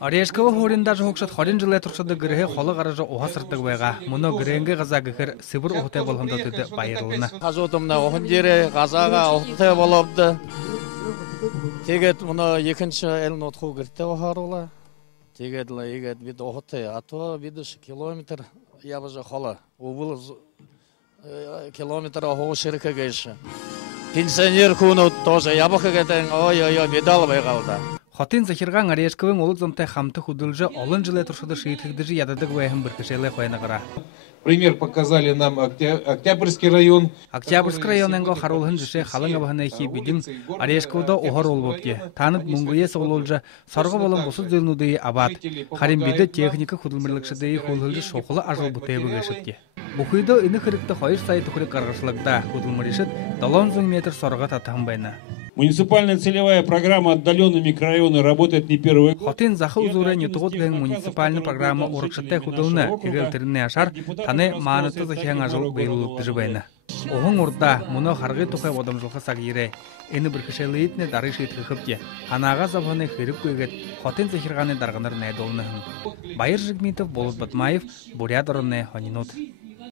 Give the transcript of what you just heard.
Орешкова хоринда жохокшат хорин жылы туршады гырыхе холы гаражы оғасырдық байға. Мұны гырынгы ғаза гыхыр сыбыр оғытай болғанда төті байырылына. Қазотымда оғын жері ғазаға оғытай болыпты. Тегет мұны екінші әлін отқу кіртті оғарула. Тегетлі егет бит оғытай, ато бидіш километр ябыжы холы. Убыл километр оғы шырықы гейші. Пенсионер күні тоже ябықы кетен ой-ой-ой медал байғалда. Хотин захирган Орешковың олы зомтай хамты худылжы олын жылы туршады шиитхигдыжы ядадық вайхын бір кішелі қойнағыра. Пример показали нам Октябрьский район. Октябрьский районенго харулхын жүше халың абаханайхи бидим Орешковда оғар олбопке. Танып мұңғые соғылылжы сарғы болын бұсыз зөлнудыйы абад. Харимбиді техника худылмырлықшыдыйы хулхылжы шоқылы ажыл бұтайбы гешітке. Бұхыйды үні қырықты қойыр сайты құры қарғышылықта худылмырышыт 900 метр сорға татағын байна. Муниципальная целевая программа «Отдаленные микрорайоны» работает не первый год. Хотин захы узуры нетуғыдығын муниципальный программа урықшыттай худылны егелтеріне ашар, таны мааныты захияң ажыл бейлілікті жібайны. Оғын ұрда мұны қарғы тұқай одамжылғы сағирай. Әні бір кішелейтіне дары шейткі қыпте. Ханаға забғаны қырып көйгет, хотин захирғаны дарғанар найдолыны. Байыр Жигмитов, Болот Батмаев, Бурят ұрынны Хонинут.